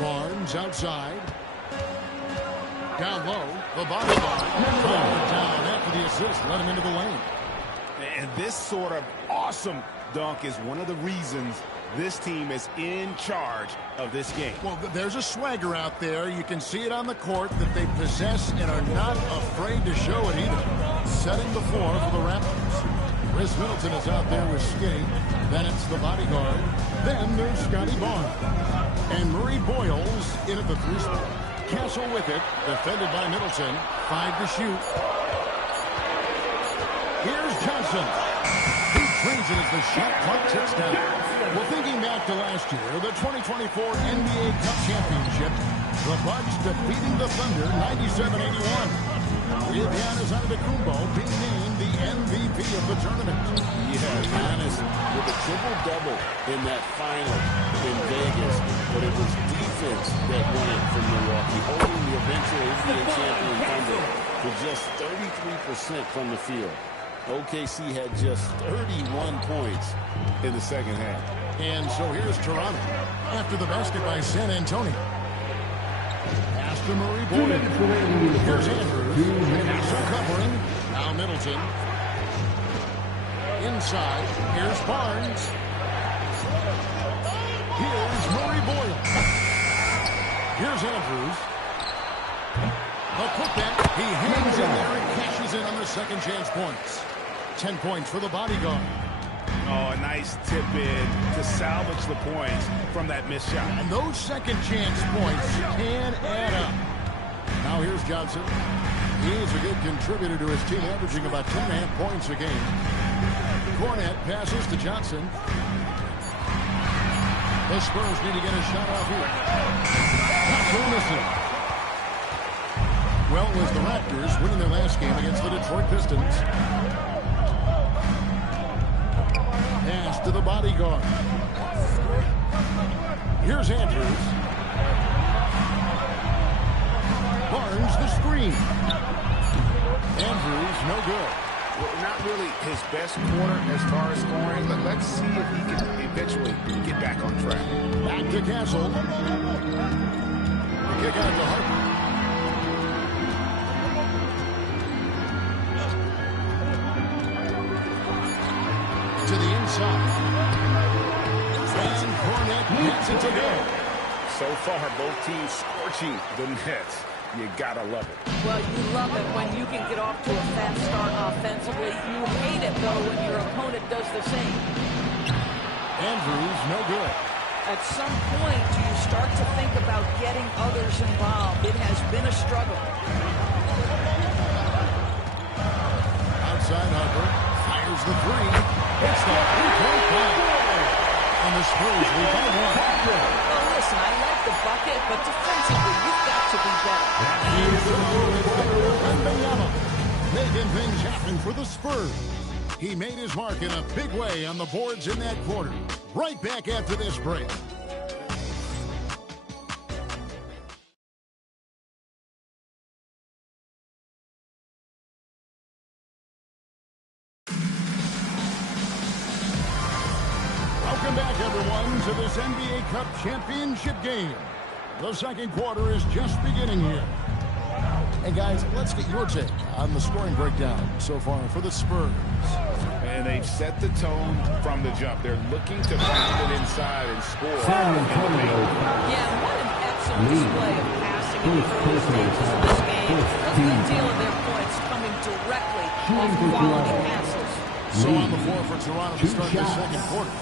Barnes outside. Down low, the body down after the assist, let him into the lane. And this sort of awesome dunk is one of the reasons this team is in charge of this game. Well, there's a swagger out there. You can see it on the court that they possess and are not afraid to show it either. Setting the floor for the Raptors. Chris Middleton is out there with Skinny. Then it's the bodyguard. Then there's Scotty Barnes. And Murray Boyles in at the three spot. Castle with it, defended by Middleton. 5 to shoot. Here's Johnson. He trains it as the shot clock ticks down. Well, thinking back to last year, the 2024 NBA Cup Championship, the Bucks defeating the Thunder 97-81. With Giannis Antetokounmpo being named the MVP of the tournament. Yeah, Giannis with a triple-double in that final in Vegas, but it was defense that won it from Milwaukee, holding the eventual NBA champion Thunder to just 33% from the field. OKC had just 31 points in the second half. And so here's Toronto after the basket by San Antonio. Pass to Murray Boyles. Here's Andrews. Castle covering. Now Middleton. Inside. Here's Barnes. Here's Murray Boyles. Here's Andrews. A putback. He hangs in there and cashes in on the second chance points. 10 points for the bodyguard. Oh, a nice tip in to salvage the points from that missed shot. And those second chance points can add up. Now here's Johnson. He's a good contributor to his team, averaging about 10.5 points a game. Cornette passes to Johnson. The Spurs need to get a shot off here. Listen. Well, it was the Raptors winning their last game against the Detroit Pistons. Pass to the bodyguard. Here's Andrews. Barnes the screen. Andrews no good. Well, not really his best quarter as far as scoring, but let's see if he can eventually get back on track. Back to Castle. The kick out to Harper. To the inside. And Cornette gets it to go. So far, both teams scorching the nets. You gotta love it. Well, you love it when you can get off to a fast start offensively. You hate it, though, when your opponent does the same. Andrews, no good. At some point, do you start to think about getting others involved? It has been a struggle. Outside Harper. Fires the three. It's the three-point play. And the Spurs lead by one. Well, listen, I like the bucket, but defensively, you've got to be better. Making things happen for the Spurs. He made his mark in a big way on the boards in that quarter. Right back after this break. Welcome back, everyone, to this NBA Cup Championship game. The second quarter is just beginning here. And guys, let's get your take on the scoring breakdown so far for the Spurs. And they've set the tone from the jump. They're looking to pound it inside and score. Yeah, what an excellent display of passing in the early stages of this game. A good deal of their points coming directly off quality passes. So on the floor for Toronto to start the second quarter.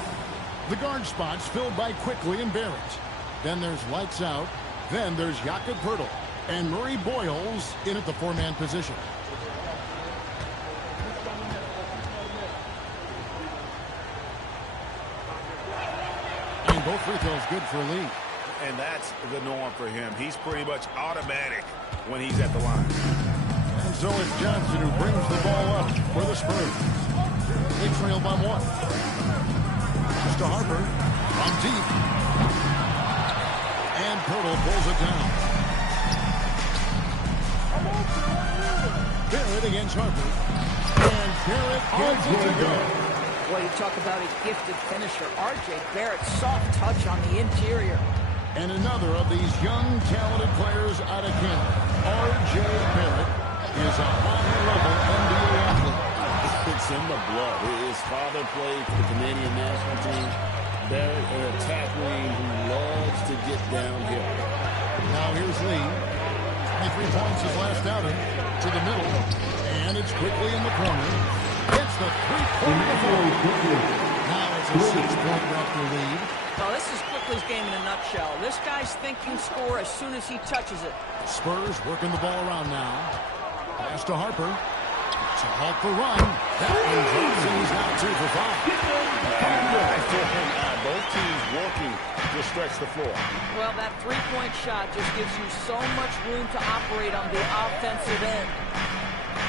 The guard spots filled by Quickly and Barrett. Then there's Lights Out. Then there's Jakob Poeltl. And Murray Boyles in at the four-man position. And both free throws good for Lee. And that's the norm for him. He's pretty much automatic when he's at the line. And so it's Johnson who brings the ball up for the Spurs. They trail by one. Just to Harper from deep. And Poeltl pulls it down. Barrett against Harper. And Barrett gets it to go. Well, you talk about a gifted finisher. R.J. Barrett, soft touch on the interior. And another of these young, talented players out of Canada, R.J. Barrett, is a high-level NBA athlete. It's in the blood. His father played for the Canadian national team. Barrett, an attack wing who loves to get downhill. Now here's Lee. 23 points his last outing. To the middle. And it's quickly in the corner. Gets the three-pointer. Now it's a 6-point Raptor lead. Well, this is Quickly's game in a nutshell. This guy's thinking score as soon as he touches it. Spurs working the ball around now. Pass to Harper. To halt the run. That one drops, and he's now 2 for 5. Both teams working to stretch the floor. Well, that three-point shot just gives you so much room to operate on the offensive end.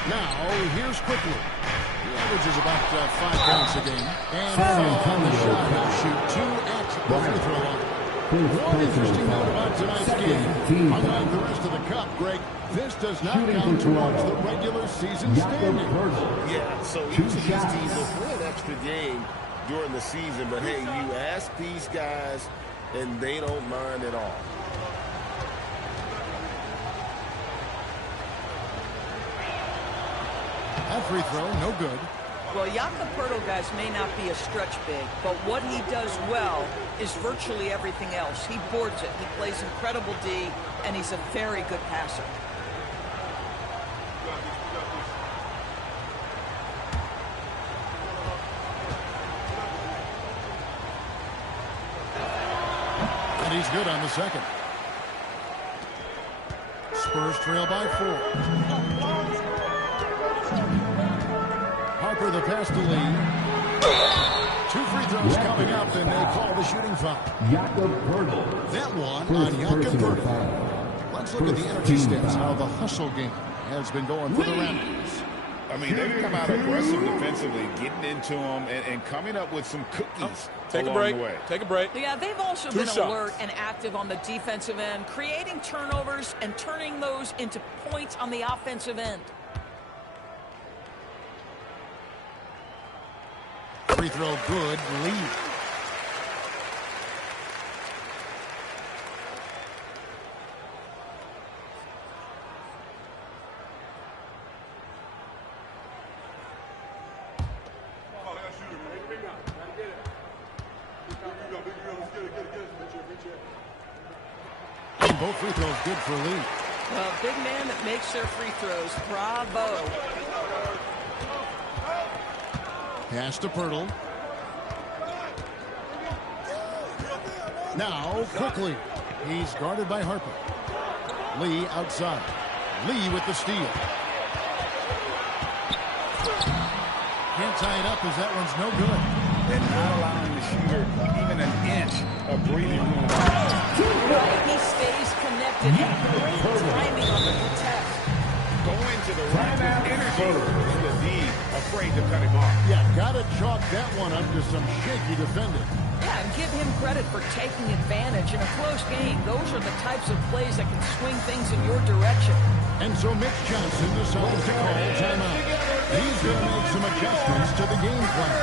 Now, here's Quickly. He averages about 5 points a game. And on the shot, he'll shoot 2 at the free throw line. One interesting note about tonight's game. Unlike the rest of the cup, Greg, this does not count towards the regular season standings. Yeah, so each of these teams will play an extra game during the season. But, hey, you ask these guys, and they don't mind at all. That free throw, no good. Well, Jakob Poeltl, guys, may not be a stretch big, but what he does well is virtually everything else. He boards it. He plays incredible D, and he's a very good passer. And he's good on the second. Spurs trail by 4. Harper the pass to Lee. 2 free throws coming up, and they call the shooting foul. Jakob Poeltl. That one on Jakob Poeltl. Let's look at the energy stats, how the hustle game has been going for the Raptors. I mean, they've come out aggressive defensively, getting into them and coming up with some cookies along the way. Take a break. Yeah, they've also 2 been shots. alert and active on the defensive end, creating turnovers and turning those into points on the offensive end. Free throw good, Lee. And both free throws good for Lee. Well, big man that makes their free throws. Bravo. Pass to Poeltl. Now, quickly. He's guarded by Harper. Lee outside. Lee with the steal. Can't tie it up as that one's no good. And not allowing the shooter even an inch of breathing room. Right, he stays connected. Great timing on the contest. Going to the right with energy and be afraid to cut him off. Yeah, gotta chalk that one up to some shaky defending. Yeah, and give him credit for taking advantage in a close game. Those are the types of plays that can swing things in your direction. And so Mitch Johnson decides to call timeout. He's going to make some adjustments to the game plan.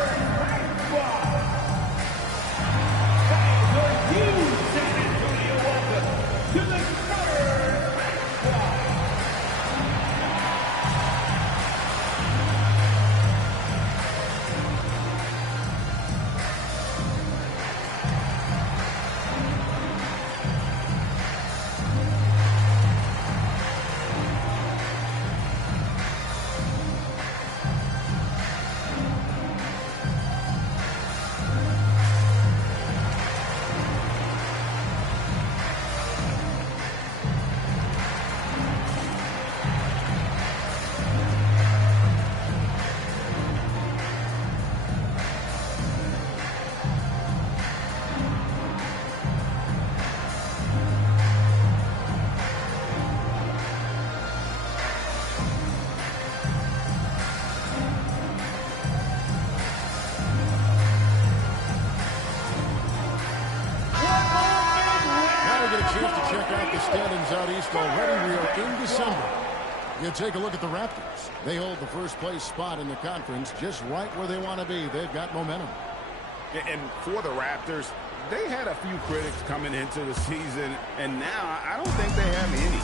Standings out east already. We are in December. You take a look at the Raptors. They hold the first place spot in the conference just right where they want to be. They've got momentum. And for the Raptors, they had a few critics coming into the season, and now I don't think they have any.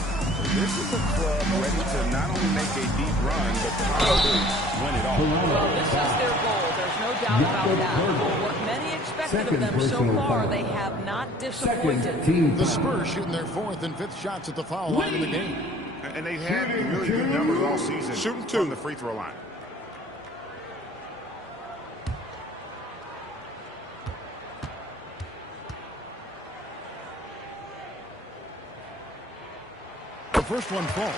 This is a club ready to not only make a deep run, but probably win it all. Well, this is their goal. There's no doubt about that. For what many expected of them so far, they have not disappointed. The Spurs shooting their 4th and 5th shots at the foul line in the game. And they've had really good numbers all season. Shooting 2 from the free throw line. The first one falls.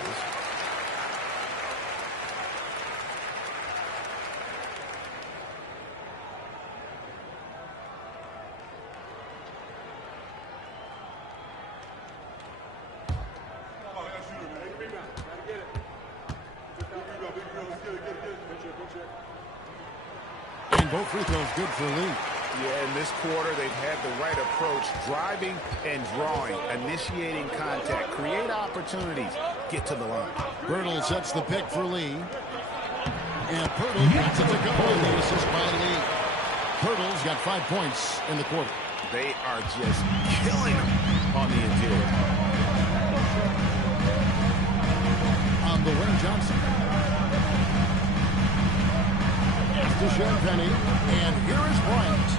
And both free throws good for Lee. Yeah, in this quarter, they've had the right approach, driving and drawing, initiating contact, create opportunities, get to the line. Birtle sets the pick for Lee. And Pirtle gets it to go. And the assist by Lee. Pirtle's got 5 points in the quarter. They are just killing them on the interior. On the wing, Johnson. To Champagne, and here is Bryant.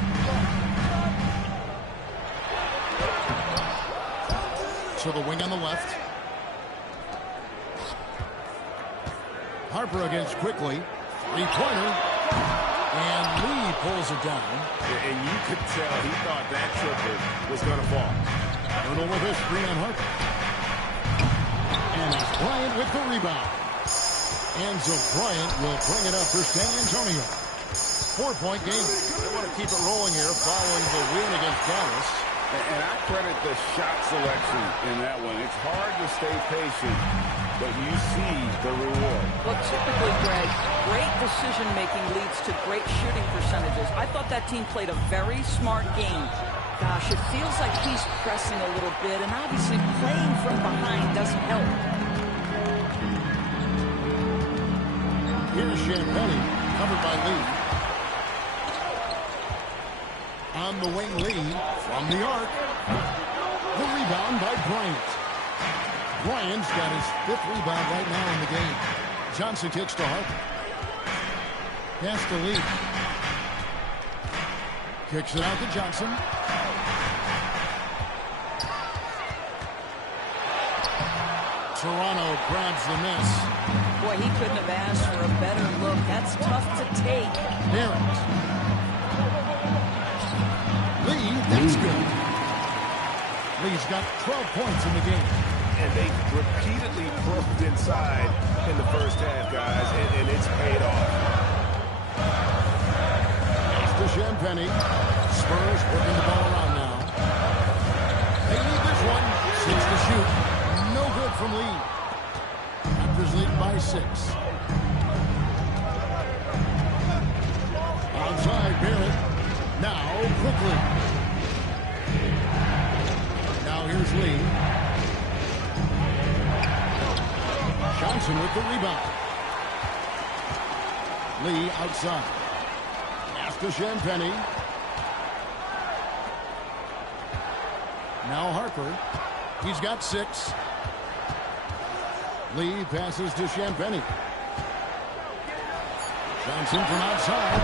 To the wing on the left. Harper against Quickly. 3-pointer. And Lee pulls it down. And you could tell he thought that triple was going to fall. Birtle with a screen on Harper. And it's Bryant with the rebound. And so Bryant will bring it up for San Antonio. 4-point game. They want to keep it rolling here following the win against Dallas. And I credit the shot selection in that one. It's hard to stay patient, but you see the reward. Well, typically, Greg, great decision-making leads to great shooting percentages. I thought that team played a very smart game. Gosh, it feels like he's pressing a little bit, and obviously playing from behind doesn't help. Here's Champagne, covered by Lee. On the wing, Lee from the arc. The rebound by Bryant. Bryant's got his 5th rebound right now in the game. Johnson kicks to Harper. Pass to Lee. Kicks it out to Johnson. Toronto grabs the miss. Boy, he couldn't have asked for a better look. That's tough to take. Barrett. Lee, that's good. Lee's got 12 points in the game. And they repeatedly probed inside in the first half, guys, and it's paid off. After Champagne. Spurs working the ball around now. They need this one. 6 to shoot. No good from Lee. Raptors lead by 6. Outside, Barrett. Now, quickly. Now here's Lee. Johnson with the rebound. Lee outside. After Champagne. Now Harper. He's got 6. Lee passes to Champagne. Johnson from outside.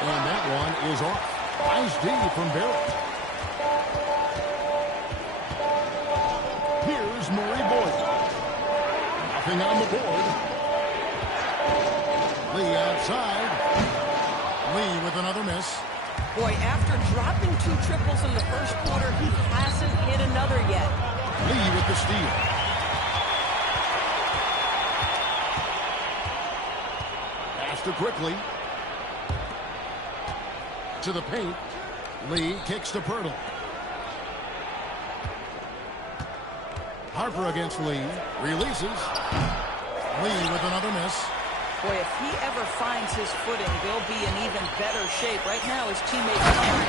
And that one is off. Nice D from Barrett. Here's Murray Boyd. Nothing on the board. Lee outside. Lee with another miss. Boy, after dropping 2 triples in the first quarter, he hasn't hit another yet. Lee with the steal. After quickly. To the paint. Lee kicks to Pirtle. Harper against Lee. Releases. Lee with another miss. Boy, if he ever finds his footing, they'll be in even better shape. Right now, his teammates are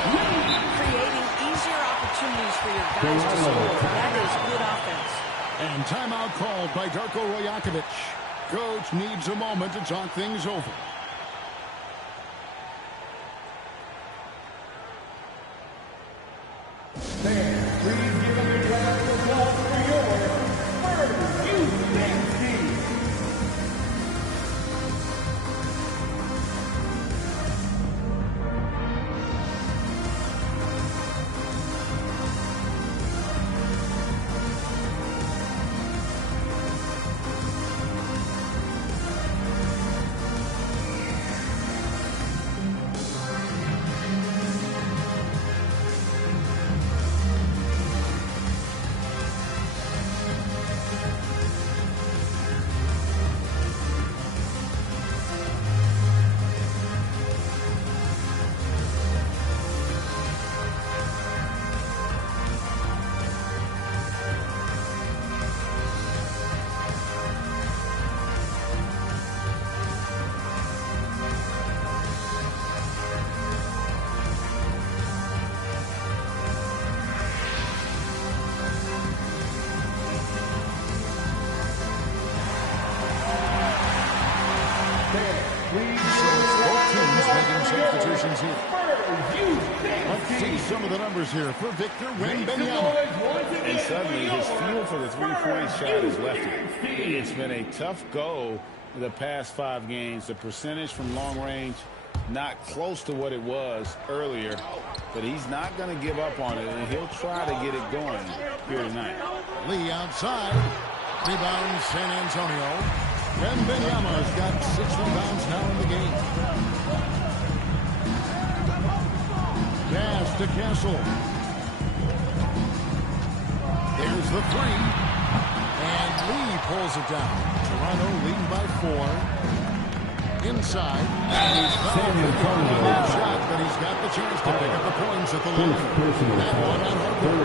creating easier opportunities for your guys to score. That is good offense. And timeout called by Darko Rajakovic. Coach needs a moment to talk things over. substitutions here. Let's see some of the numbers here for Victor Wembanyama. And suddenly his fuel for the three-point shot is left him. It's been a tough go the past 5 games. The percentage from long range not close to what it was earlier, but he's not going to give up on it, and he'll try to get it going here tonight. Lee outside. Rebound San Antonio. Wembanyama's got 6 rebounds now in the game. Pass to Castle. There's the 3. And Lee pulls it down. Toronto leading by 4. Inside. And he's fouled on that shot, but he's got the chance to pick up the points at the line. That one on Harper.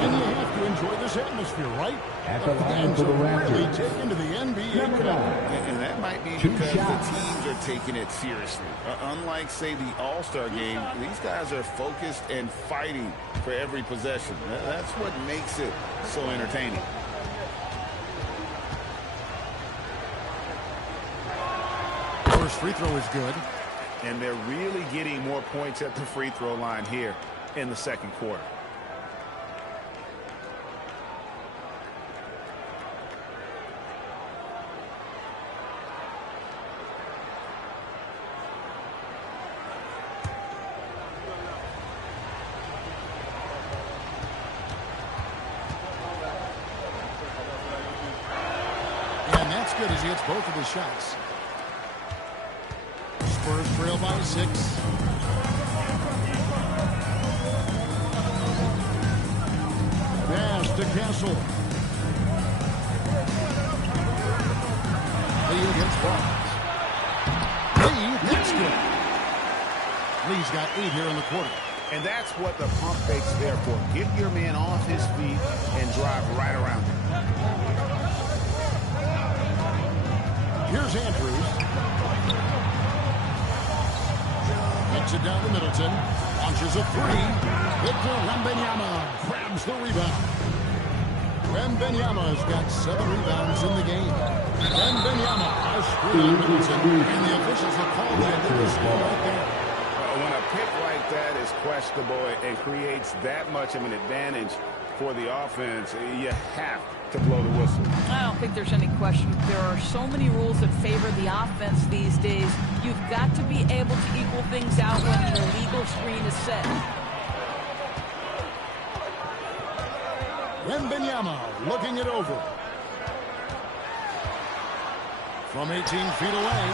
And you have to enjoy this atmosphere, right? At The the line fans for the are really Raptors. taking to the NBA Cup. And that might be because the teams are taking it seriously. Unlike, say, the All-Star game, these guys are focused and fighting for every possession. That's what makes it so entertaining. First free throw is good. And they're really getting more points at the free throw line here in the second quarter. And that's good as he hits both of his shots. Spurs trail by 6. Pass to Castle. Lee against Barnes. Lee, that's good. Lee's got 8 here in the quarter. And that's what the pump fake's there for. Get your man off his feet and drive right around him. Here's Andrews. Gets it down to Middleton. Launches a 3. Victor Wembanyama grabs the rebound. Wembanyama's got 7 rebounds in the game. Wembanyama has screwed on Middleton. And the officials have called that right there. When a pick like that is questionable and creates that much of an advantage for the offense, you have to blow the whistle. I don't think there's any question. There are so many rules that favor the offense these days. You've got to be able to equal things out when the legal screen is set. Wembanyama looking it over. From 18 feet away.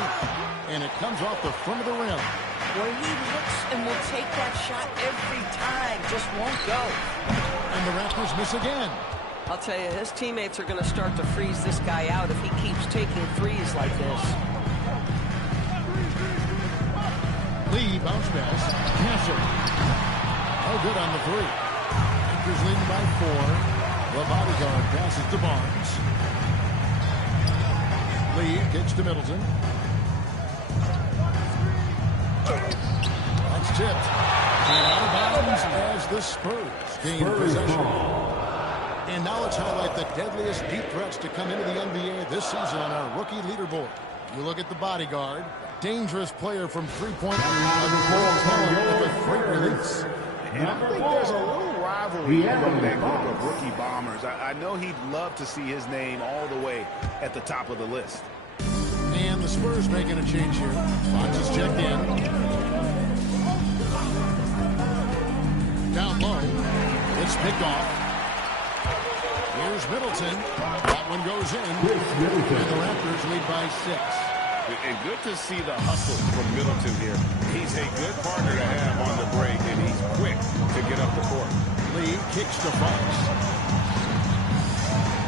And it comes off the front of the rim. Boy, he looks and will take that shot every time. Just won't go. And the Raptors miss again. I'll tell you, his teammates are going to start to freeze this guy out if he keeps taking threes like this. Lee bounce pass. Castle. Oh, good on the 3. Raptors leading by 4. The bodyguard passes to Barnes. Lee kicks to Middleton. That's tipped. And out of bounds as the Spurs gain possession. And now let's highlight the deadliest deep threats to come into the NBA this season on our rookie leaderboard. You look at the bodyguard. Dangerous player from three-point line. With a great release. And I think there's a little rivalry among that group of rookie bombers. I know he'd love to see his name all the way at the top of the list. And the Spurs making a change here. Fox is checked in. Down low. It's picked off. Here's Middleton. That one goes in. And the Raptors lead by 6. And good to see the hustle from Middleton here. He's a good partner to have on the break, and he's quick to get up the court. Lee kicks to Fox.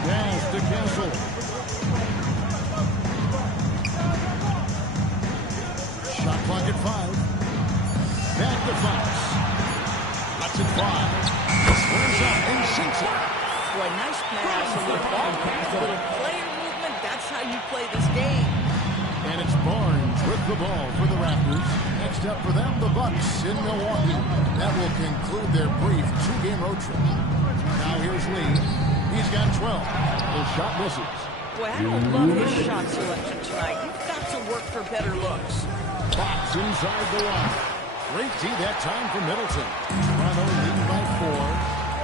Pass to Castle. Shot clock at 5. Back to Fox. That's at 5. Squares up and sinks it. Boy, nice pass, a little ball pass, a little player movement. That's how you play this game. And it's Barnes with the ball for the Raptors. Next up for them, the Bucks in Milwaukee. That will conclude their brief 2-game road trip. Now here's Lee. He's got 12. His shot misses. Boy, I don't love his shot selection tonight. You've got to work for better looks. Fox inside the line. Great D that time for Middleton. Toronto leading by 4.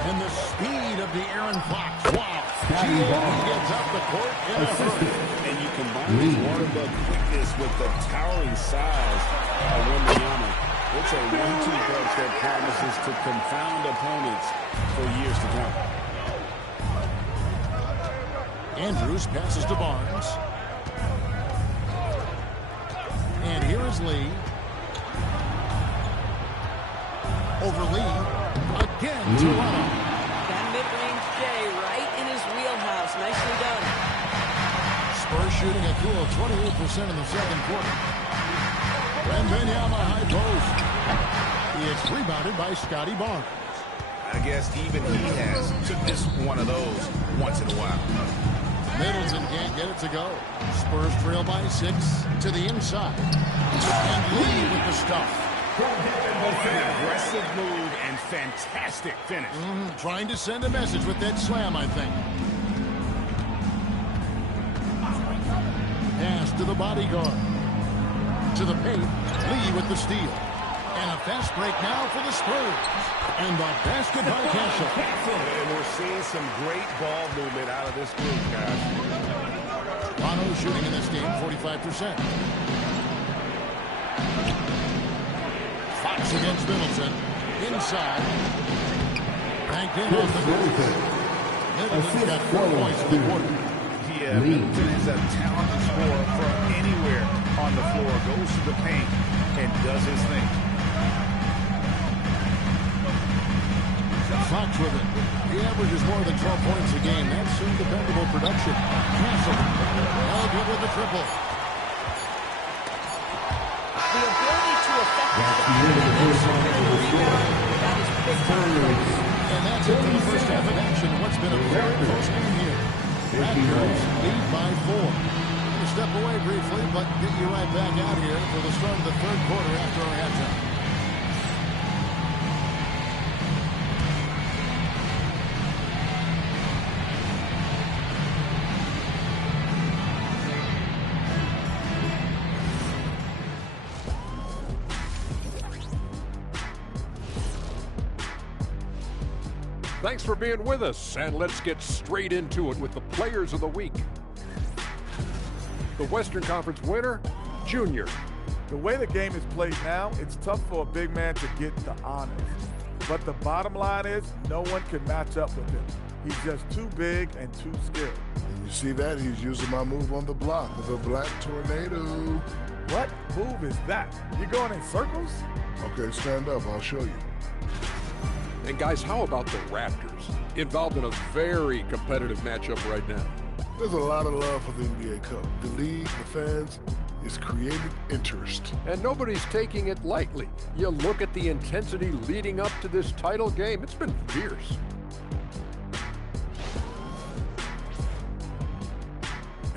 And the speed of De'Aaron Fox. Wow. He gets up the court in a hurry. And you combine his water bug quickness with the towering size of Wembanyama. It's a 1-2 punch that promises to confound opponents for years to come. Andrews passes to Barnes. And here is Lee. Over Lee. Again, Toronto. That mid-range J right in his wheelhouse. Nicely done. Spurs shooting a cool 28% in the second quarter. Wembanyama high post. It's rebounded by Scotty Barnes. I guess even he has took this one of those once in a while. Middleton can't get it to go. Spurs trail by 6 to the inside. And Lee with the stuff. An aggressive move and fantastic finish. Trying to send a message with that slam, I think. Pass to the bodyguard. To the paint. Lee with the steal. And a fast break now for the Spurs. And the basket by Castle. And we're seeing some great ball movement out of this group, guys. Toronto shooting in this game 45%. Fox against Middleton. Inside. Banked in off the board. Middleton's got 4 points in the quarter. Yeah, Middleton is a talented scorer from anywhere on the floor. Goes to the paint and does his thing. Fox with it. He averages more than 12 points a game. That's some dependable production. Castle. All good with the triple. The ability to effectively that is big time. And that's it for the first half of action. What's been a very close game here. Raptors lead by 4. We'll step away briefly, but get you right back out here for the start of the third quarter after our halftime. Thanks for being with us, and let's get straight into it with the Players of the Week. The Western Conference winner, Junior. The way the game is played now, it's tough for a big man to get the honors. But the bottom line is, no one can match up with him. He's just too big and too skilled. And you see that? He's using my move on the block with a black tornado. What move is that? You going in circles? Okay, stand up. I'll show you. And guys, how about the Raptors? Involved in a very competitive matchup right now. There's a lot of love for the NBA Cup. The league, the fans, it's created interest. And nobody's taking it lightly. You look at the intensity leading up to this title game, it's been fierce.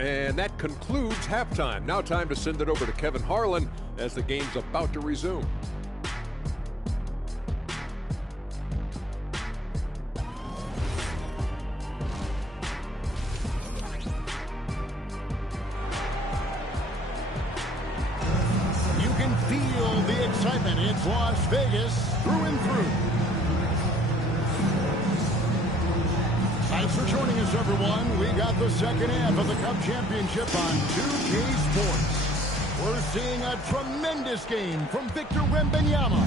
And that concludes halftime. Now time to send it over to Kevin Harlan as the game's about to resume. It's Las Vegas through and through. Thanks for joining us, everyone. We got the second half of the Cup Championship on 2K Sports. We're seeing a tremendous game from Victor Wembanyama.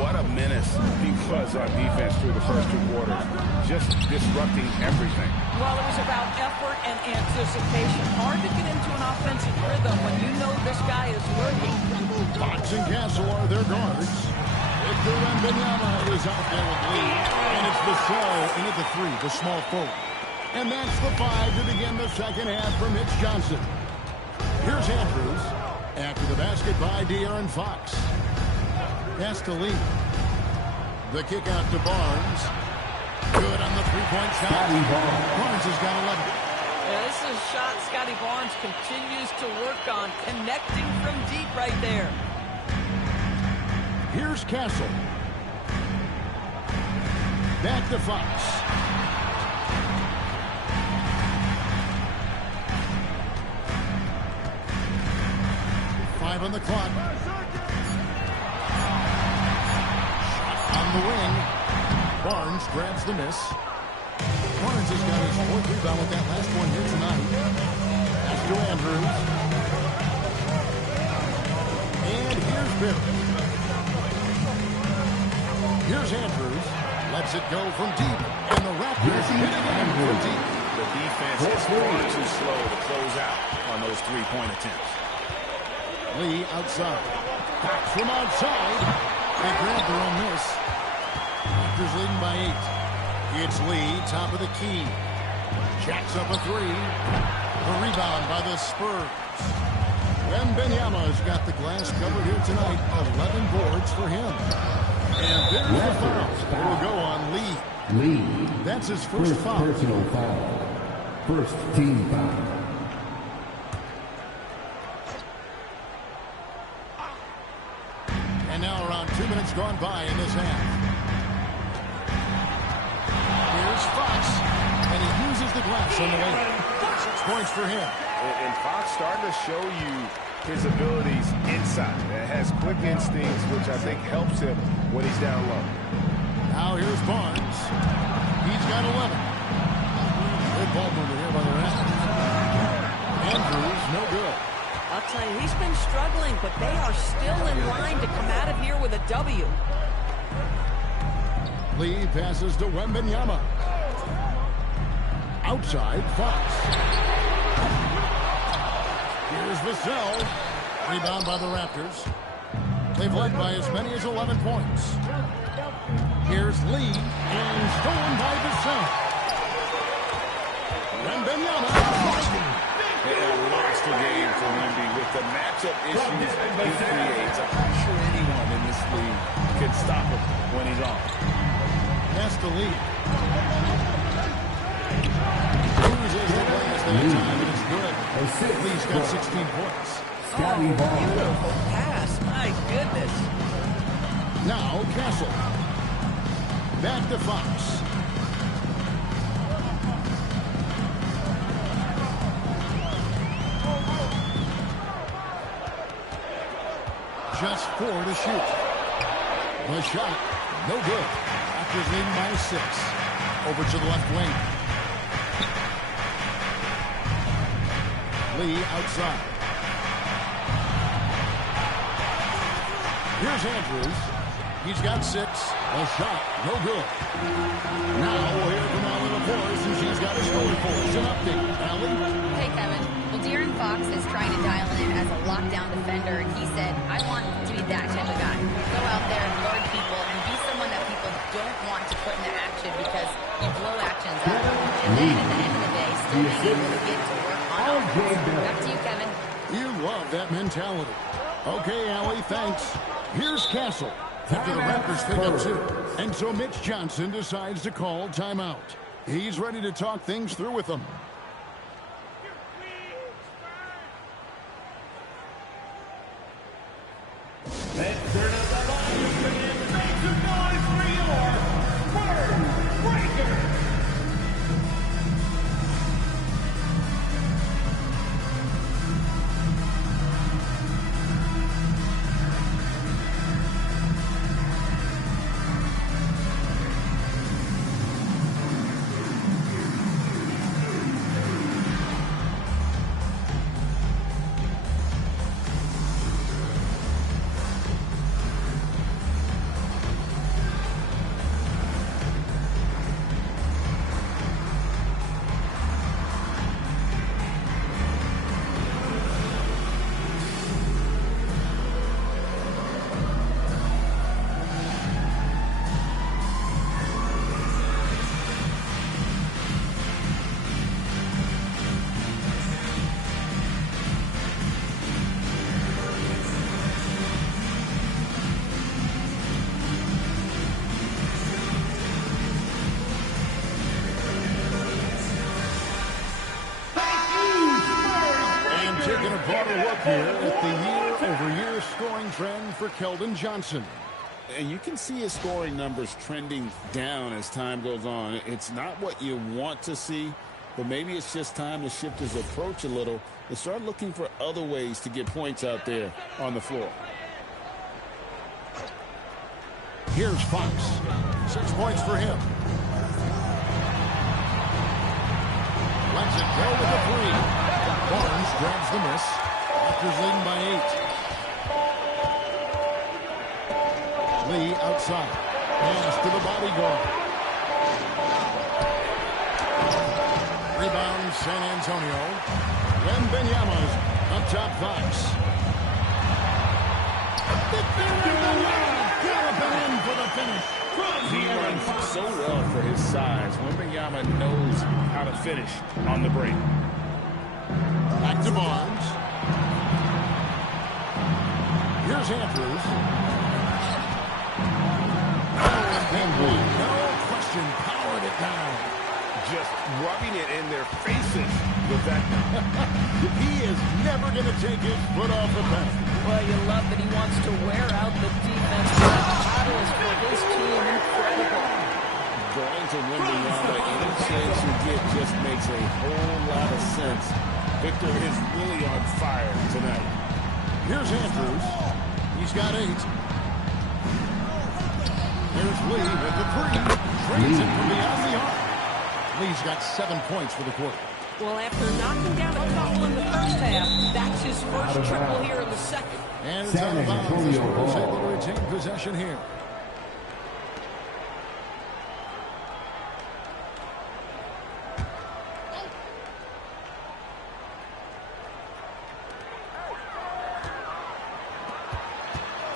What a menace he was on defense through the first 2 quarters. Just disrupting everything. Well, it was about effort and anticipation. Hard to get into an offensive rhythm when you know this guy is lurking. Fox and Castle are their guards. Victor Wembanyama is out there with Lee. And it's the slow in at the 3, the small forward. And that's the 5 to begin the second half for Mitch Johnson. Here's Andrews. After the basket by De'Aaron Fox. Pass to Lee. The kick out to Barnes. Good on the three-point shot. Barnes has got 11. Yeah, this is a shot Scotty Barnes continues to work on, connecting from deep right there. Here's Castle. Back to Fox. Five on the clock. the wing. Barnes grabs the miss. Barnes has got his 4th rebound with that last one here tonight. That's to Andrews. And here's Bill. Here's Andrews. Lets it go from deep. And the Raptors hit again from deep. The defense is far too slow to close out on those three-point attempts. Lee outside. Fox from outside. They grab their own miss. Raptors leading by 8. It's Lee, top of the key. Jacks up a 3. The rebound by the Spurs. Wembanyama's got the glass covered here tonight. 11 boards for him. And there's the foul. It will go on Lee. Lee. That's his first foul. Personal foul. First team foul. And now around 2 minutes gone by in this half. Here's Fox. And he uses the glass on the way. 6 points for him. And Fox starting to show you his abilities inside. That has quick instincts, which I think helps him when he's down low. Now here's Barnes. He's got 11. Good ball movement here by the Raptors. Andrews, no good. I'll tell you, he's been struggling, but they are still in line to come out of here with a W. Lee passes to Wembanyama. Outside, Fox. Here's Vassell. Rebound by the Raptors. They've led by as many as 11 points. Here's Lee, and stolen by Vassell. Wembanyama. A monster game for Wemby with the matchup issues he creates. I'm not sure anyone in this league can stop him when he's on. That's the lead. Uses the glass that time, and it's good. Lee's got 16 points. Scotty Ball. Beautiful pass. My goodness. Now Castle. Back to Fox. Just 4 to shoot. The shot, no good. Raptors leading by 6. Over to the left wing. Lee outside. Here's Andrews. He's got 6. A shot, no good. Now we'll hear from Allie LaForce, and she's got a story for us. An update. Allie? Hey, Kevin. Well, De'Aaron Fox is trying to dial in as a lockdown defender, and he said, I want to be that type of guy. Go out there, guard people, and be someone that people don't want to put into action because you blow actions up. And then at the end of the day, still being able to get to work on offense. Back to you, Kevin. You love that mentality. Okay, Allie, thanks. Here's Castle. After the Raptors pick up 2. And so Mitch Johnson decides to call timeout. He's ready to talk things through with them. Let's turn up the volume and make some noise for your Word Breaker. Here at the year-over-year scoring trend for Keldon Johnson. And you can see his scoring numbers trending down as time goes on. It's not what you want to see, but maybe it's just time to shift his approach a little and start looking for other ways to get points out there on the floor. Here's Fox. 6 points for him. Lets it go with a 3. Barnes grabs the miss. Raptors leading by 8. Lee outside. Pass to the bodyguard. Rebound San Antonio. Wembanyama's up top Fox. Galloping in for the finish. He runs so well for his size. Wembanyama knows how to finish on the break. Back to Barnes. Here's Andrews. No question, powered it down. Just rubbing it in their faces with that. He is never going to take his foot off the pedal. Well, you love that he wants to wear out the defense. The catalyst for his team, incredible. Going to Wembanyama, any chance you get just makes a whole lot of sense. Victor is really on fire tonight. Here's Andrews. He's got 8. Here's Lee with the 3. Trades it from beyond the arc. Lee's got 7 points for the quarter. Well, after knocking down a couple in the first half, that's his first triple here in the second. And it's out of bounds. The Spurs able to retain possession here.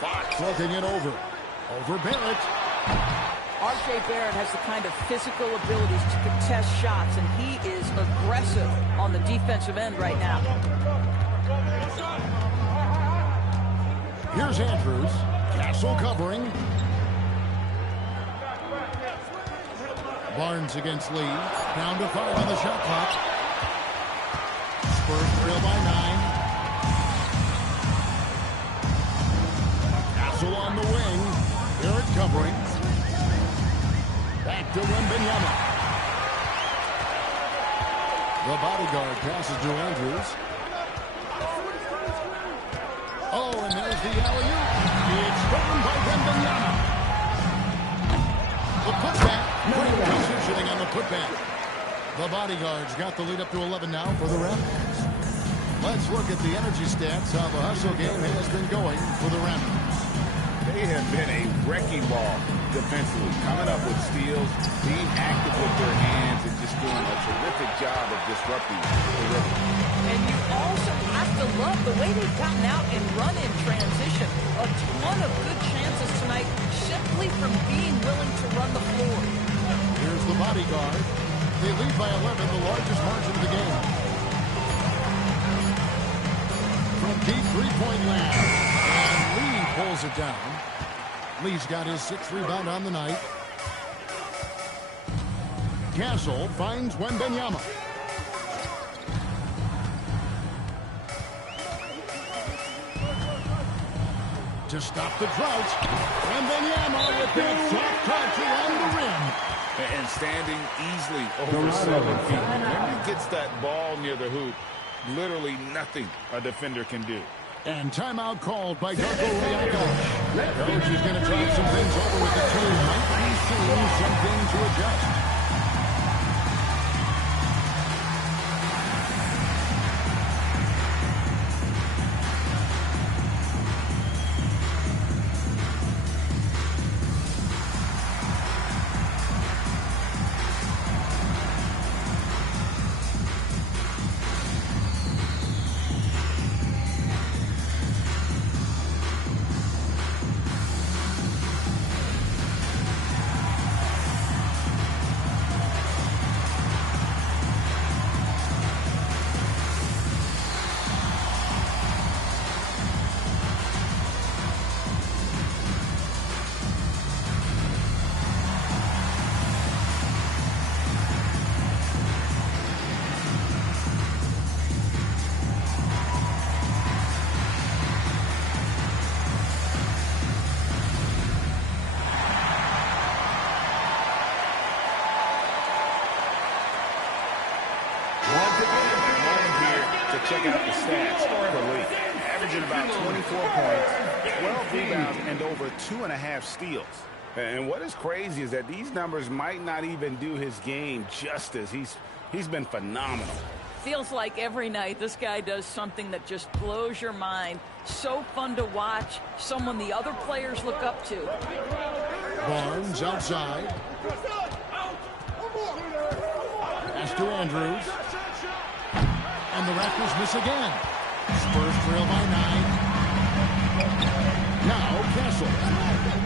Fox looking it over. Over Barrett. R.J. Barrett has the kind of physical abilities to contest shots, and he is aggressive on the defensive end right now. Here's Andrews. Castle covering. Barnes against Lee. Down to 5 on the shot clock. Spurs trail by 9. Castle on the wing. Barrett covering. Back to Wembanyama. The bodyguard passes to Andrews. Oh, and there's the alley-oop. It's stolen by Wembanyama. The putback. Great positioning on the putback. The bodyguard's got the lead up to 11 now for the Raptors. Let's look at the energy stats. How the hustle game has been going for the Raptors. They have been a wrecking ball defensively, coming up with steals, being active with their hands, and just doing a terrific job of disrupting the rhythm. And you also have to love the way they've gotten out and run in transition. A ton of good chances tonight simply from being willing to run the floor. Here's the bodyguard. They lead by 11, the largest margin of the game. From deep three-point land. And Lee pulls it down. Lee's got his 6th rebound on the night. Castle finds Wembanyama. To stop the drought. Wembanyama with that soft touch around the rim. And standing easily over 7 feet. When he gets that ball near the hoop, literally nothing a defender can do. And timeout called by Darko Rayakovic. Coach is going to try some things over with the team. Might be seeing something to adjust. Check out the stats for Lee. Averaging about 24 points, 12 rebounds, and over 2.5 steals. And what is crazy is that these numbers might not even do his game justice. He's been phenomenal. Feels like every night this guy does something that just blows your mind. So fun to watch. Someone the other players look up to. Barnes outside. Pass to Andrews. And the Raptors miss again. Spurs trail by 9. Now Castle.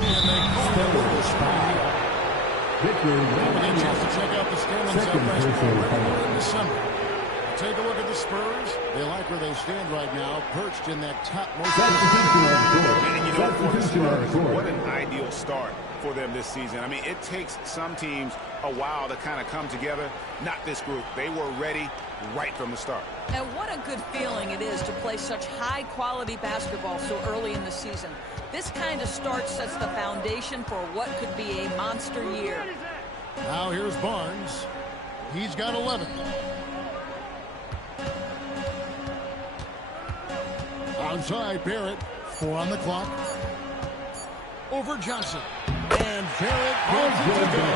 And they call it a little spy. We'll get a chance to check out the standings out basketball in December. Take a look at the Spurs. They like where they stand right now, perched in that topmost position. And you know, for the Spurs, what an ideal start for them this season. I mean, it takes some teams a while to kind of come together. Not this group. They were ready right from the start. And what a good feeling it is to play such high-quality basketball so early in the season. This kind of start sets the foundation for what could be a monster year. Now here's Barnes. He's got 11. Outside Barrett. 4 on the clock. Over Johnson. And Barrett goes to go.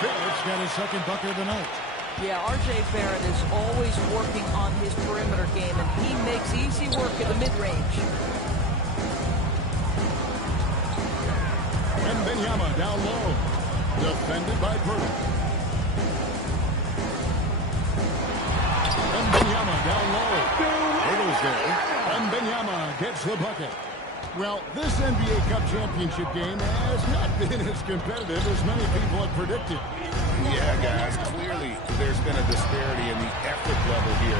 Barrett's got his second bucket of the night. Yeah, R.J. Barrett is always working on his perimeter game, and he makes easy work at the mid-range. And Benyama down low. Defended by Purtle. And Benyama down low. Purtle's there. And Benyama gets the bucket. Well, this NBA Cup championship game has not been as competitive as many people had predicted. Yeah, guys, clearly there's been a disparity in the effort level here.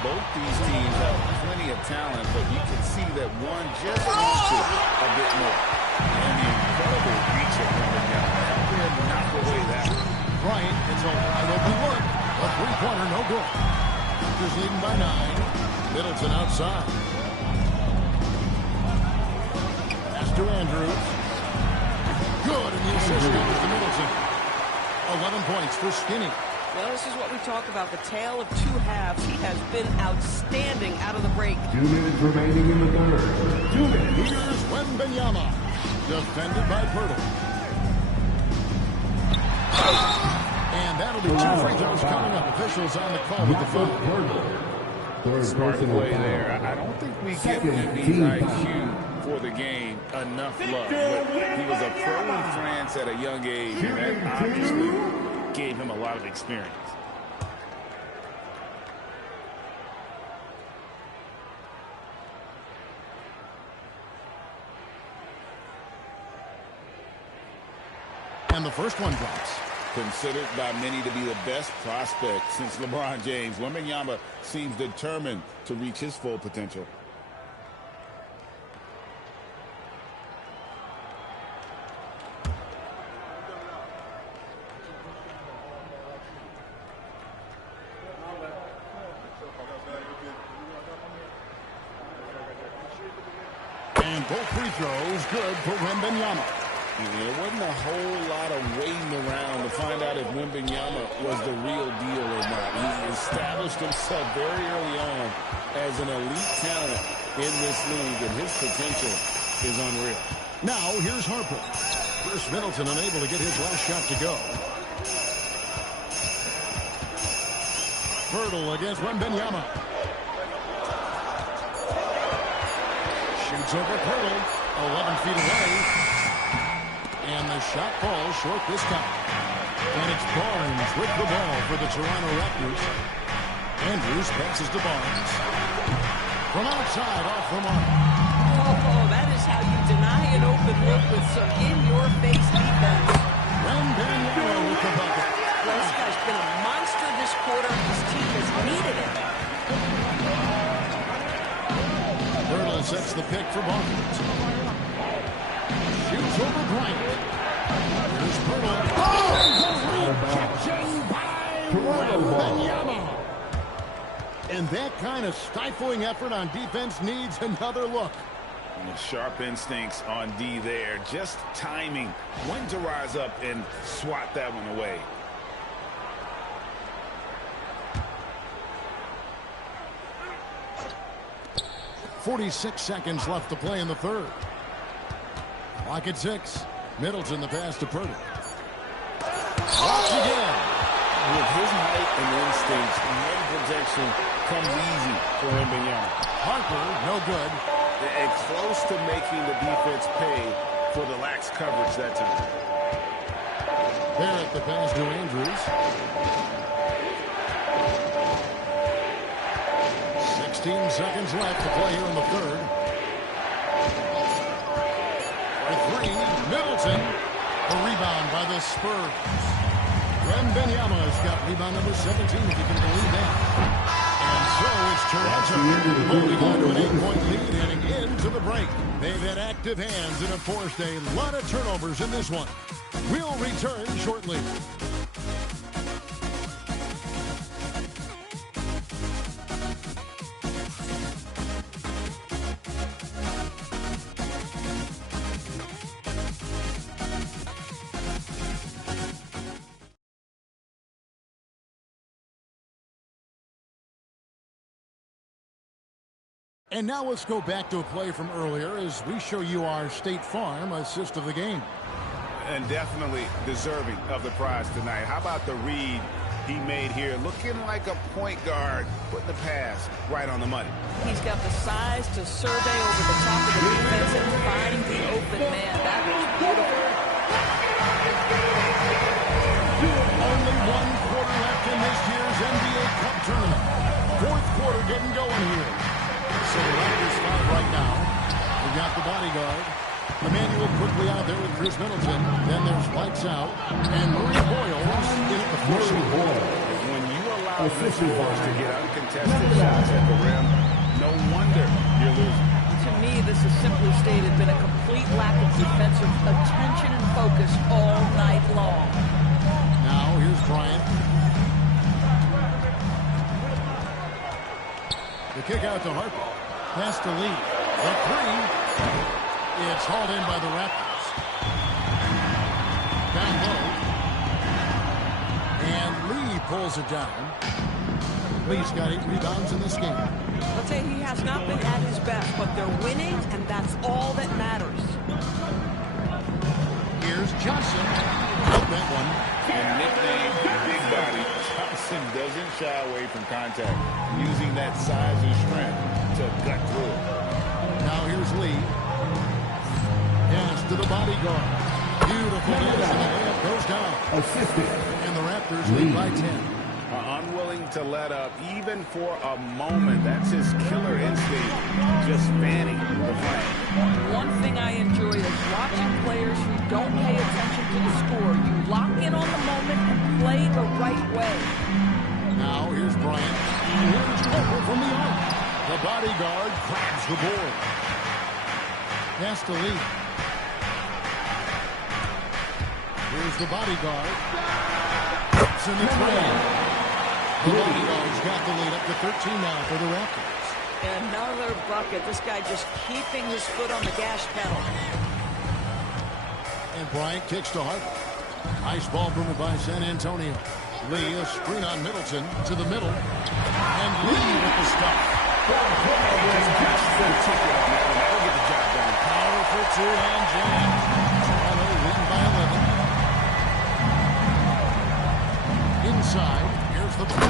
Both these teams have plenty of talent, but you can see that one just needs to a bit more. And the incredible reach of Wembanyama. How can they knock away that one? Bryant gets a wide open look. A three-pointer, no good. Raptors leading by 9. Middleton outside. Pass to Andrews. Good, and the assist goes to Middleton. 11 points for Skinny. Well, this is what we talk about, the tale of two halves. He has been outstanding out of the break. 2 minutes remaining in the third. 2 minutes. Here's Wembanyama. Defended by Purtle. And that'll be 2 free throws coming up. Officials on the call with the foul. Smart play there. I don't think we give Wemby's IQ for the game enough love. But he was a pro in France at a young age, and that obviously gave him a lot of experience. And the first one drops. Considered by many to be the best prospect since LeBron James, Wembanyama seems determined to reach his full potential. And both free throws good for Wembanyama. There wasn't a whole lot of waiting around to find out if Wembanyama was the real deal or not. He established himself very early on as an elite talent in this league, and his potential is unreal. Now here's Harper. Chris Middleton unable to get his last shot to go. Purtle against Wembanyama. Shoots over Purtle. 11 feet away. And the shot falls short this time. And it's Barnes with the ball for the Toronto Raptors. Andrews passes to Barnes. From outside, off the mark. Oh, that is how you deny an open look with some in-your-face defense. Wembanyama with the bucket. Well, this guy's been a monster this quarter. His team has needed it. Purtle sets the pick for Barnes. Shoots over Bryant. Here's Purtle. Oh! Rejection by Wembanyama. And that kind of stifling effort on defense needs another look. And the sharp instincts on D there. Just timing when to rise up and swat that one away. .46 seconds left to play in the third. Clock at 6. Middleton, the pass to Purdy. Watch again. With his height and instincts, rim protection comes easy for Wembanyama. Harper, no good. And close to making the defense pay for the lax coverage that time. Barrett, the pass to Andrews. 16 seconds left to play here in the third. For three, Middleton. The rebound by the Spurs. Wembanyama's got rebound number 17, if you can believe that. And so it's Toronto holding on to an 8-point lead heading into the break. They've had active hands and have forced a lot of turnovers in this one. We'll return shortly. And now let's go back to a play from earlier as we show you our State Farm assist of the game. And definitely deserving of the prize tonight. How about the read he made here? Looking like a point guard, putting the pass right on the money. He's got the size to survey over the top of the defense and find the open man. That was beautiful. Only 1 quarter left in this year's NBA Cup tournament. Fourth quarter getting going here. So the Raptors 5 right now. We've got the bodyguard. Emmanuel quickly out there with Chris Middleton. Then there's lights out. And Murray Boyles in at the first. When you allow the Spurs to get uncontested shots at the rim, no wonder you're losing. To me, this has simply stated been a complete lack of defensive attention and focus all night long. Now here's Bryant. The kick out to Harper. Pass to Lee. The three. It's hauled in by the Raptors. Down low. And Lee pulls it down. Lee's got 8 rebounds in this game. I'll tell you, he has not been at his best, but they're winning, and that's all that matters. Here's Johnson. Out that one. And nicknamed Big Body, Johnson doesn't shy away from contact, using that size and strength to gut through it. Now here's Lee. Pass to the bodyguard. Beautiful pass, and the layup goes down. Assistant. And the Raptors lead by 10. Unwilling to let up even for a moment. That's his killer instinct, just fanning the flame. One thing I enjoy is watching players who don't pay attention to the score. You lock in on the moment and play the right way. Now here's Bryant. Here's Cooper from the arc. The bodyguard grabs the board. Pass to Lee. Here's the bodyguard. It's in the train. The bodyguard's got the lead up to 13 now for the Raptors. Another bucket. This guy just keeping his foot on the gas pedal. And Bryant kicks to Harper. Nice ball movement by San Antonio. Lee, a screen on Middleton to the middle. And Lee with the stop. Powerful two-hand jam. Toronto leading by 11. Inside. Here's the ball.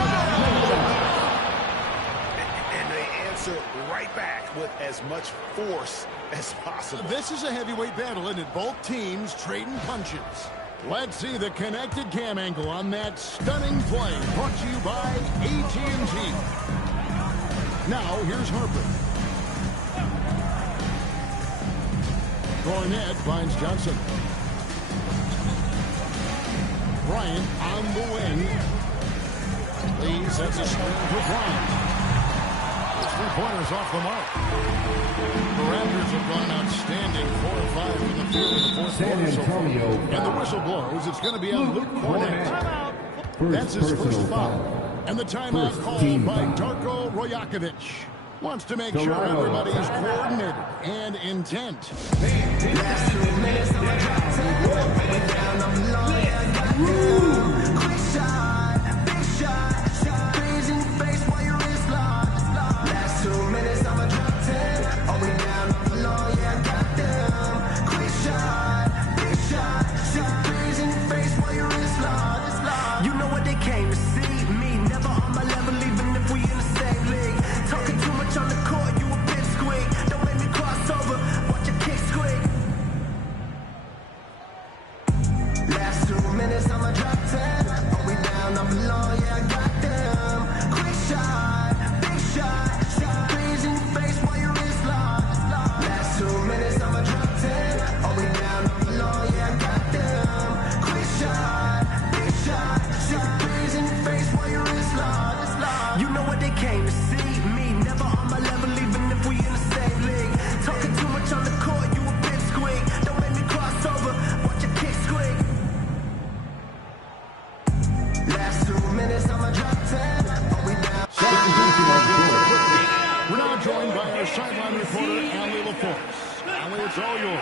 And they answer right back with as much force as possible. This is a heavyweight battle, isn't it? Both teams trading punches. Let's see the connected cam angle on that stunning play. Brought to you by AT&T. Now, here's Harper. Cornette finds Johnson. Bryant on the wing. Lee sets a screen for Bryant. His 3-pointers off the mark. The Raptors have gone outstanding, 4 of 5 from the field in the fourth quarter so far. And the whistle blows. It's going to be on Luke Cornette. That's his first foul. And the timeout called by Darko Rojakovic. Wants to make sure everybody's coordinated and intent. We're now joined by our sideline reporter, Allie LaForce. Allie, it's all yours.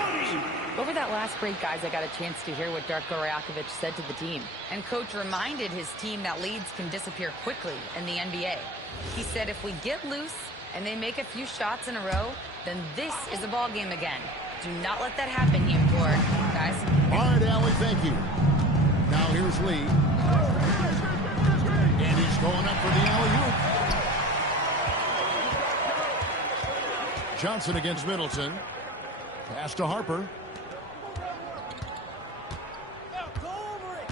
Over that last break, guys, I got a chance to hear what Darko Rajakovic said to the team. And Coach reminded his team that leads can disappear quickly in the NBA. He said if we get loose and they make a few shots in a row, then this is a ball game again. Do not let that happen, you board, guys. All right, Allie, thank you. Now here's Lee. And he's going up for the alley-oop. Johnson against Middleton. Pass to Harper.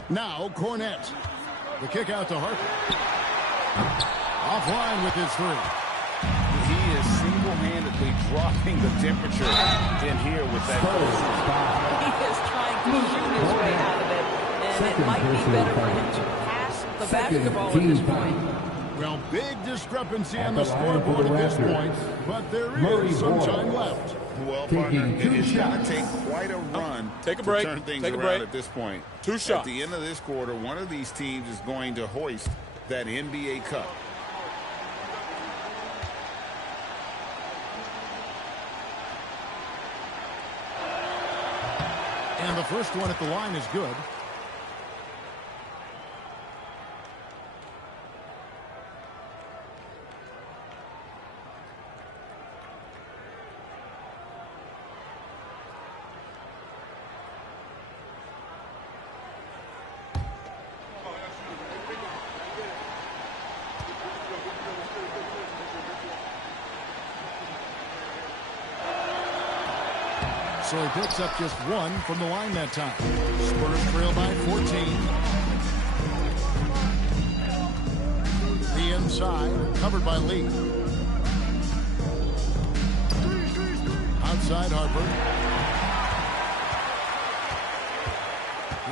Now Cornette. The kick out to Harper. Offline with his three. He is single-handedly dropping the temperature in here with that. He is trying to shoot his way out of it, and it might be better for him to pass the basketball at this point. Well, big discrepancy on the scoreboard at this point, but there is some time left. Well, partner, it is going to take quite a run Take a break. to turn things Take a around break. at this point. 2 shots. At the end of this quarter, one of these teams is going to hoist that NBA Cup. And the first one at the line is good. So he picks up just one from the line that time. Spurs trail by 14. The inside, covered by Lee. Outside Harper.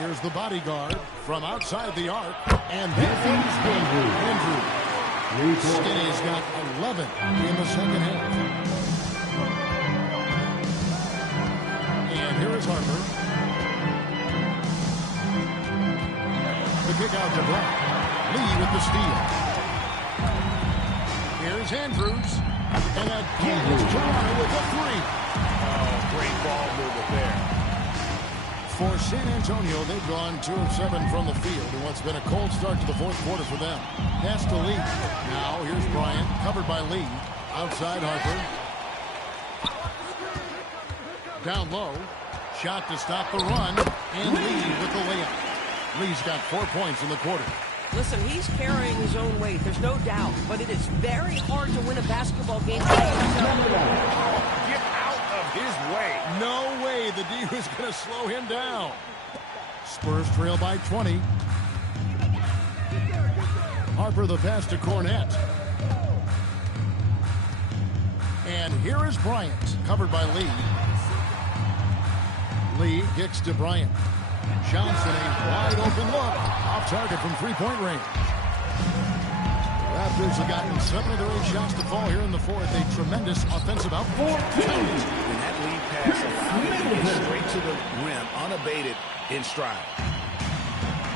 Here's the bodyguard from outside the arc. And that is Andrew. Skinny's got 11 in the second half. Here is Harper. The kick out to Brown. Lee with the steal. Here's Andrews. And again, Toronto with a three. Oh, great ball movement there. For San Antonio, they've gone 2 of 7 from the field in what's been a cold start to the fourth quarter for them. Pass to Lee. Now here's Bryant, covered by Lee. Outside Harper. Down low. Shot to stop the run, and Lee with the layup. Lee's got 4 points in the quarter. Listen, he's carrying his own weight, there's no doubt, but it is very hard to win a basketball game by himself. Get out of his way. No way the D was going to slow him down. Spurs trail by 20. Harper the pass to Cornette. And here is Bryant, covered by Lee. Lee kicks to Bryant. Johnson, a wide open look. Off target from three-point range. Raptors have gotten 7 of their 8 shots to fall here in the fourth. A tremendous offensive output. And that lead pass allowed him to get straight to the rim, unabated in stride.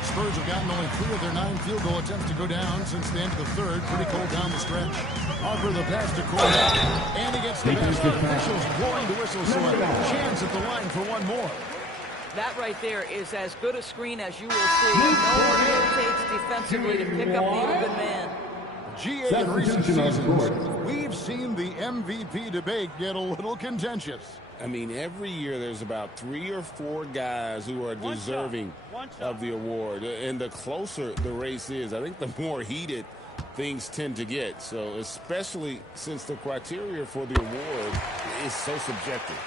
Spurs have gotten only 3 of their 9 field goal attempts to go down since the end of the third. Pretty cold down the stretch. Harper the pass to Cornette. And he gets the basket. Officials blowing the whistle, so a chance at the line for one more. That right there is as good a screen as you will see. No one hesitates defensively to pick up the open man. GA in recent seasons, we've seen the MVP debate get a little contentious. I mean, every year there's about 3 or 4 guys who are deserving of the award. And the closer the race is, I think the more heated things tend to get. So especially since the criteria for the award is so subjective.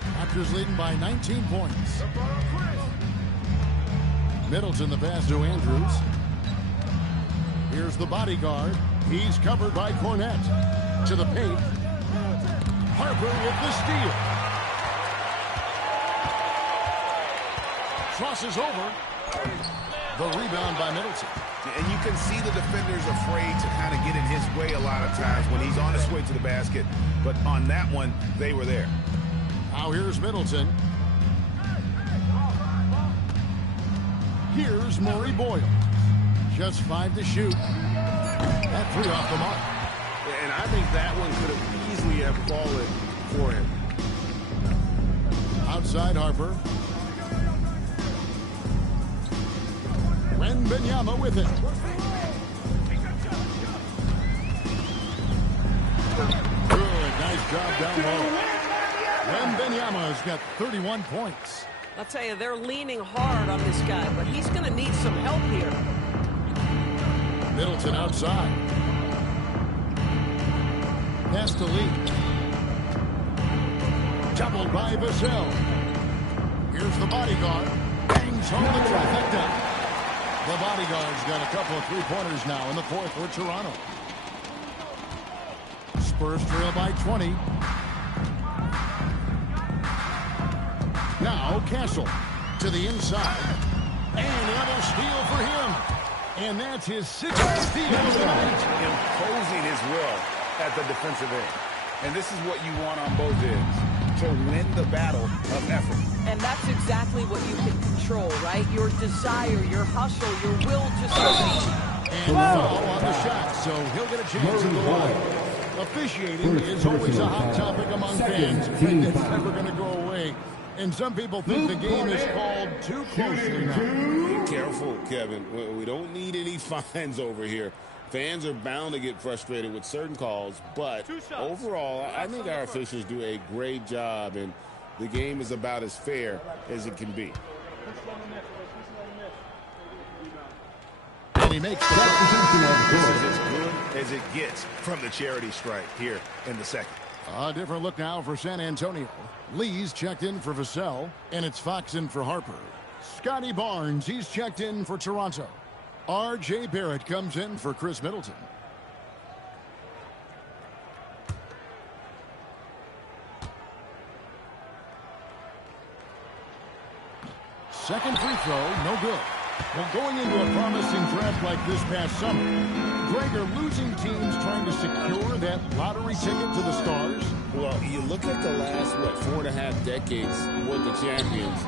Raptors leading by 19 points. Middleton the pass to Andrews. Here's the bodyguard. He's covered by Cornette. To the paint. Harper with the steal. Crosses over. The rebound by Middleton. And you can see the defender's afraid to kind of get in his way a lot of times when he's on his way to the basket. But on that one, they were there. Now here's Middleton. Here's Murray Boyle. Just 5 to shoot. That 3 off the mark. And I think that one could have easily have fallen for him. Outside Harper. Wembanyama with it. Good, nice job down low. Wembanyama's got 31 points. I'll tell you, they're leaning hard on this guy, but he's going to need some help here. Middleton outside. Pass to Lee. Doubled by Vassell. Here's the bodyguard. Bangs home the trifecta. The bodyguard's got a couple of three-pointers now in the fourth for Toronto. Spurs trail by 20. Now Castle to the inside. And another steal for him. And that's his 6th steal of the night. Imposing his will at the defensive end. And this is what you want on both ends, to win the battle of effort. And that's exactly what you can control, right? Your desire, your hustle, your will to succeed. And foul on the shot, so he'll get a chance at the line. Officiating is always a hot topic among fans, and it's never going to go away. And some people think the game is called too closely now. Be careful, Kevin. We don't need any fines over here. Fans are bound to get frustrated with certain calls, but overall, I think our officials do a great job, and the game is about as fair as it can be. And he makes the This is as good as it gets from the charity stripe here in the second. A different look now for San Antonio. Lee's checked in for Vassell, and it's Fox in for Harper. Scotty Barnes, he's checked in for Toronto. R.J. Barrett comes in for Chris Middleton. Second free throw, no good. Well, going into a promising draft like this past summer, Greg, are losing teams trying to secure that lottery ticket to the stars? Well, you look at the last, 4.5 decades with the champions.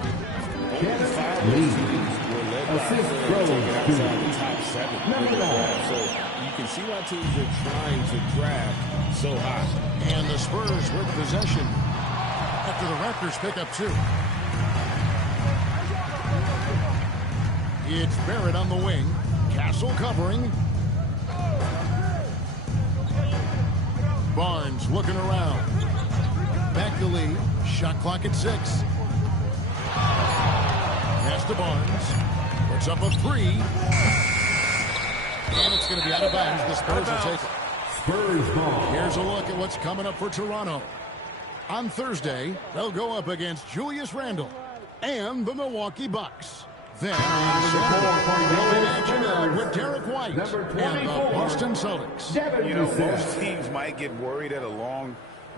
Only 5 of those teams were led by players taken outside the top 7 in the draft. So you can see why teams are trying to draft so high. And the Spurs with possession after the Raptors pick up 2. It's Barrett on the wing. Castle covering. Barnes looking around. Back to Lee. Shot clock at 6. Pass to Barnes. Puts up a 3. And it's going to be out of bounds. The Spurs will take it. Spurs ball. Here's a look at what's coming up for Toronto. On Thursday, they'll go up against Julius Randle and the Milwaukee Bucks. Then on Saturday, they'll be matching up with Derek White and the Boston Celtics. You know, most teams might get worried at a long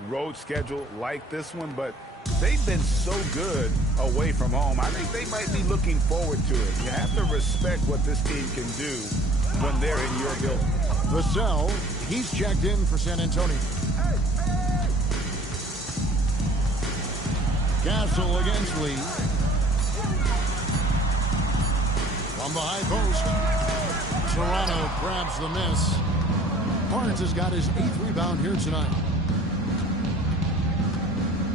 road schedule like this one, but they've been so good away from home. I think they might be looking forward to it. You have to respect what this team can do when they're in your building. Vassell, he's checked in for San Antonio. Castle against Lee. From the high post, Toronto grabs the miss. Barnes has got his 8th rebound here tonight.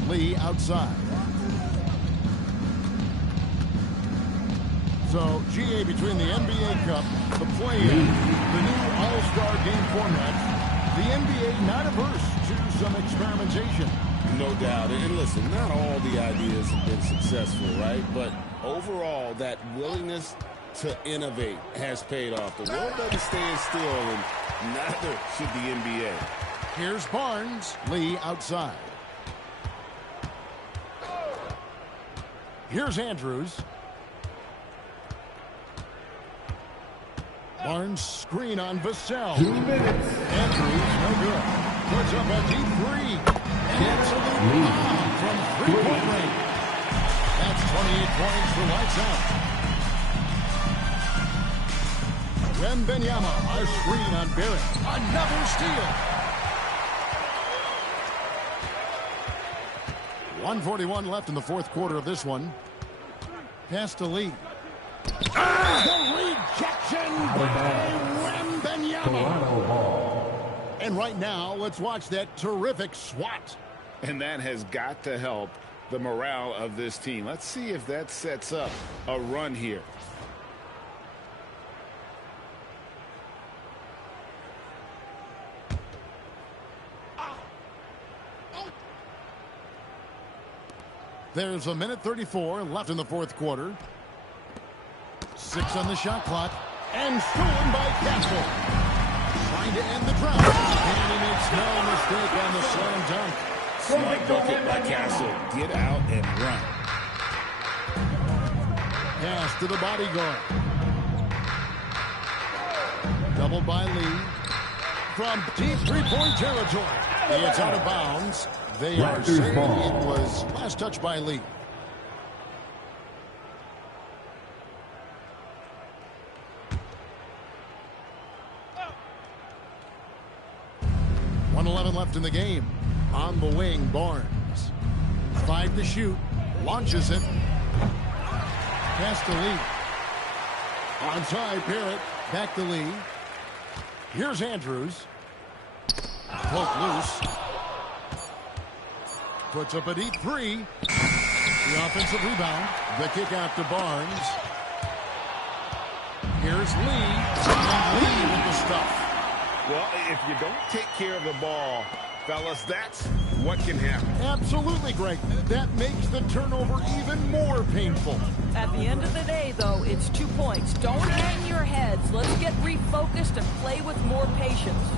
Lee outside. So, GA, between the NBA Cup, the play-in, the new All-Star game format, the NBA not averse to some experimentation. No doubt. And listen, not all the ideas have been successful, right? But overall, that willingness to innovate has paid off. The world doesn't stand still, and neither should the NBA. Here's Barnes. Lee outside. Here's Andrews. Barnes screen on Vassell. 2 minutes. Andrews, no good. Puts up a deep 3. Absolute bomb from 3-point range. That's 28 points for lights out. Wembanyama, a screen on Barrett. Another steal. 1:41 left in the fourth quarter of this one. Pass to Lee. The rejection by Wembanyama. And right now, let's watch that terrific swat. And that has got to help the morale of this team. Let's see if that sets up a run here. There's a minute 34 left in the fourth quarter. 6 on the shot clock. And stolen by Castle. Trying to end the drought. And he makes no mistake on the slam dunk. Smart bucket by Castle. Get out and run. Pass to the bodyguard. Doubled by Lee. From deep three-point territory. It's out of bounds. They are saying it was last touch by Lee. .111 left in the game. On the wing, Barnes. 5 to shoot. Launches it. Pass to Lee. Onside, Barrett. Back to Lee. Here's Andrews. Poke loose. Puts up a deep three. The offensive rebound. The kick out to Barnes. Here's Lee. And Lee with the stuff. Well, if you don't take care of the ball, fellas, that's what can happen. Absolutely, Greg. That makes the turnover even more painful. At the end of the day, though, it's 2 points. Don't hang your heads. Let's get refocused and play with more patience.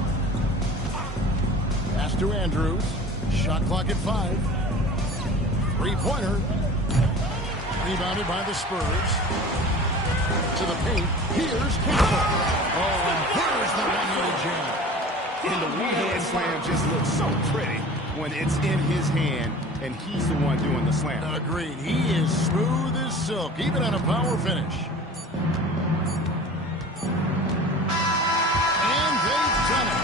Pass to Andrews. Shot clock at 5. Three-pointer. Rebounded by the Spurs. To the paint. Here's Castle. Oh, and here's the one-handed jam. And the one-hand slam just looks so pretty when it's in his hand and he's the one doing the slam. Agreed. He is smooth as silk, even on a power finish. And they've done it.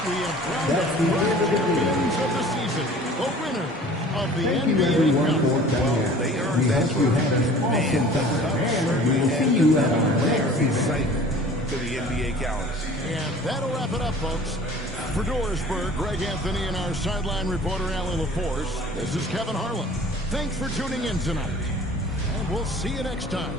We have crowned the champions of the season, the winner of the NBA Cup. Well, they earned that trophy. Man, the Cup certainly had a layer of excitement to the NBA calendar. And that'll wrap it up, folks. For Dorisburg, Greg Anthony, and our sideline reporter, Allie LaForce, this is Kevin Harlan. Thanks for tuning in tonight. And we'll see you next time.